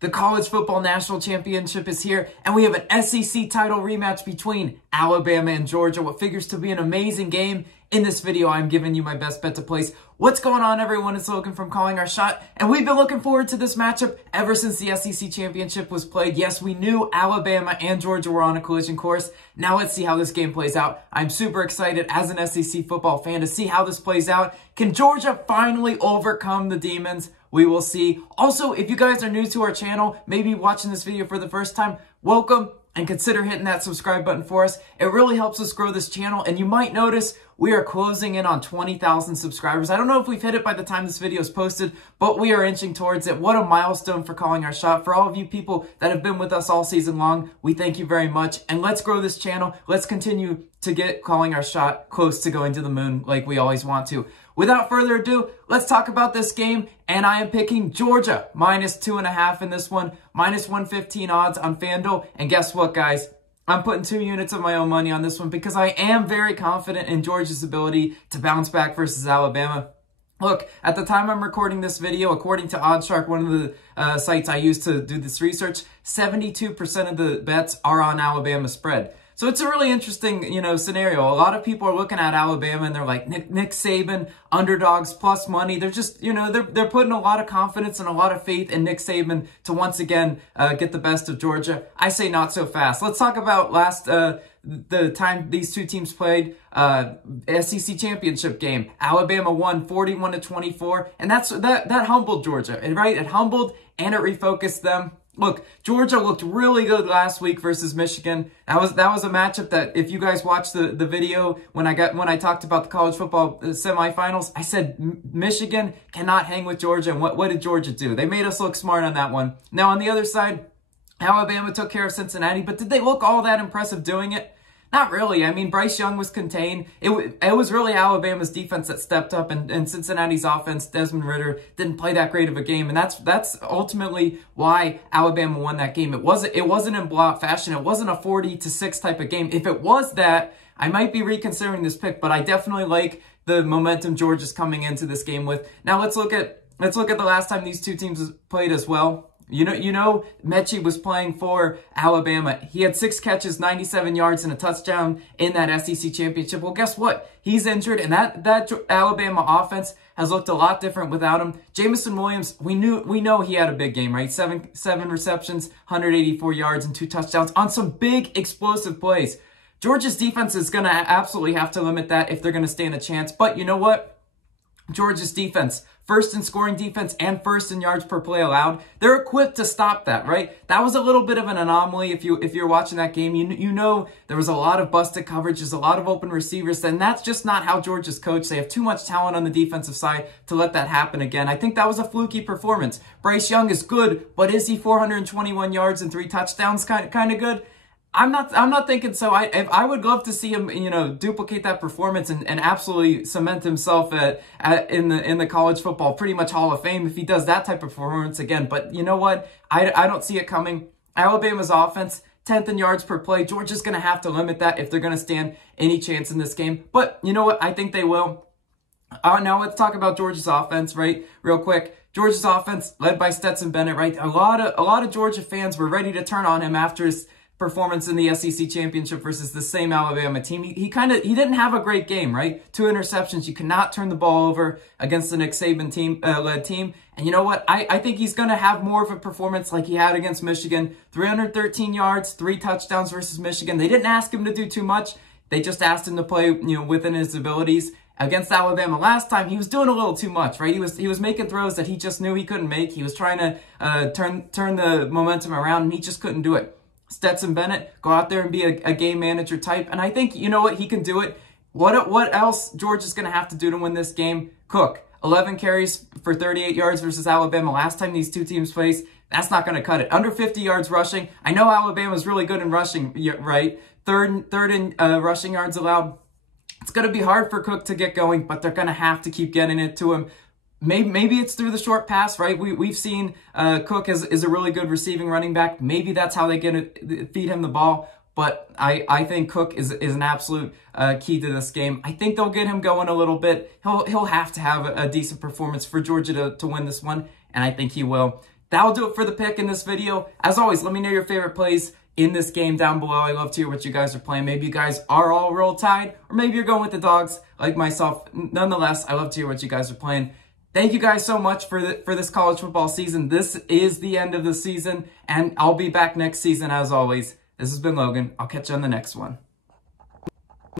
The College Football National Championship is here, and we have an SEC title rematch between Alabama and Georgia, what figures to be an amazing game. In this video, I'm giving you my best bet to place. What's going on, everyone? It's Logan from Calling Our Shot, and we've been looking forward to this matchup ever since the SEC Championship was played. Yes, we knew Alabama and Georgia were on a collision course. Now let's see how this game plays out. I'm super excited as an SEC football fan to see how this plays out. Can Georgia finally overcome the demons? We will see. Also, if you guys are new to our channel, maybe watching this video for the first time, welcome, and consider hitting that subscribe button for us. It really helps us grow this channel, and you might notice we are closing in on 20,000 subscribers. I don't know if we've hit it by the time this video is posted, but we are inching towards it. What a milestone for Calling Our Shot. For all of you people that have been with us all season long, we thank you very much, and let's grow this channel. Let's continue to get Calling Our Shot close to going to the moon like we always want to. Without further ado, let's talk about this game, and I am picking Georgia minus 2.5 in this one, minus 115 odds on FanDuel, and guess what, guys? I'm putting 2 units of my own money on this one because I am very confident in Georgia's ability to bounce back versus Alabama. Look, at the time I'm recording this video, according to OddsShark, one of the sites I use to do this research, 72% of the bets are on Alabama spread. So it's a really interesting, scenario. A lot of people are looking at Alabama and they're like, Nick Saban, underdogs plus money. They're just, they're putting a lot of confidence and a lot of faith in Nick Saban to once again get the best of Georgia. I say not so fast. Let's talk about the time these two teams played, SEC championship game. Alabama won 41-24, and that humbled Georgia, right? It humbled and it refocused them. Look, Georgia looked really good last week versus Michigan. That was a matchup that, if you guys watched the video when I talked about the college football semifinals, I said Michigan cannot hang with Georgia. And what did Georgia do? They made us look smart on that one. Now on the other side, Alabama took care of Cincinnati, but did they look all that impressive doing it? Not really. I mean, Bryce Young was contained. It was really Alabama's defense that stepped up, and Cincinnati's offense, Desmond Ridder, didn't play that great of a game, and that's ultimately why Alabama won that game. It wasn't in blowout fashion. It wasn't a 40-6 type of game. If it was that, I might be reconsidering this pick, but I definitely like the momentum Georgia's coming into this game with. Now let's look at the last time these two teams played as well. Mechie was playing for Alabama. He had 6 catches, 97 yards, and a touchdown in that SEC championship. Well, guess what? He's injured, and that Alabama offense has looked a lot different without him. Jamison Williams, we know he had a big game, right? Seven receptions, 184 yards, and 2 touchdowns on some big explosive plays. Georgia's defense is going to absolutely have to limit that if they're going to stand a chance. But you know what? Georgia's defense, first in scoring defense and first in yards per play allowed. They're equipped to stop that, right? That was a little bit of an anomaly if you're watching that game. You know there was a lot of busted coverages, a lot of open receivers, and that's just not how Georgia's coached. They have too much talent on the defensive side to let that happen again. I think that was a fluky performance. Bryce Young is good, but is he 421 yards and 3 touchdowns kind of good? I'm not thinking so. I would love to see him, duplicate that performance and absolutely cement himself in the college football pretty much Hall of Fame if he does that type of performance again. But you know what? I don't see it coming. Alabama's offense, 10th in yards per play. Georgia's going to have to limit that if they're going to stand any chance in this game. But you know what? I think they will. Now let's talk about Georgia's offense, right? Real quick. Georgia's offense led by Stetson Bennett, right? A lot of Georgia fans were ready to turn on him after his performance in the SEC championship versus the same Alabama team. He didn't have a great game, right? 2 interceptions. You cannot turn the ball over against the Nick Saban led team. And you know what? I think he's going to have more of a performance like he had against Michigan. 313 yards, 3 touchdowns versus Michigan. They didn't ask him to do too much. They just asked him to play, within his abilities. Against Alabama last time, he was doing a little too much, right? He was making throws that he just knew he couldn't make. He was trying to turn the momentum around, and he just couldn't do it. Stetson Bennett, go out there and be a game manager type. And I think, you know what, he can do it. What else Georgia's going to have to do to win this game? Cook, 11 carries for 38 yards versus Alabama. Last time these two teams faced, that's not going to cut it. Under 50 yards rushing. I know Alabama's really good in rushing, right? Third in rushing yards allowed. It's going to be hard for Cook to get going, but they're going to have to keep getting it to him. Maybe it's through the short pass, right? We've seen Cook is a really good receiving running back. Maybe that's how they feed him the ball. But I think Cook is an absolute key to this game. I think they'll get him going a little bit. He'll have to have a decent performance for Georgia to win this one, and I think he will. that'll do it for the pick in this video. As always, let me know your favorite plays in this game down below. I love to hear what you guys are playing. Maybe you guys are all Roll Tide, or maybe you're going with the Dogs like myself. Nonetheless, I love to hear what you guys are playing. Thank you guys so much for this college football season. This is the end of the season, and I'll be back next season as always. This has been Logan. I'll catch you on the next one.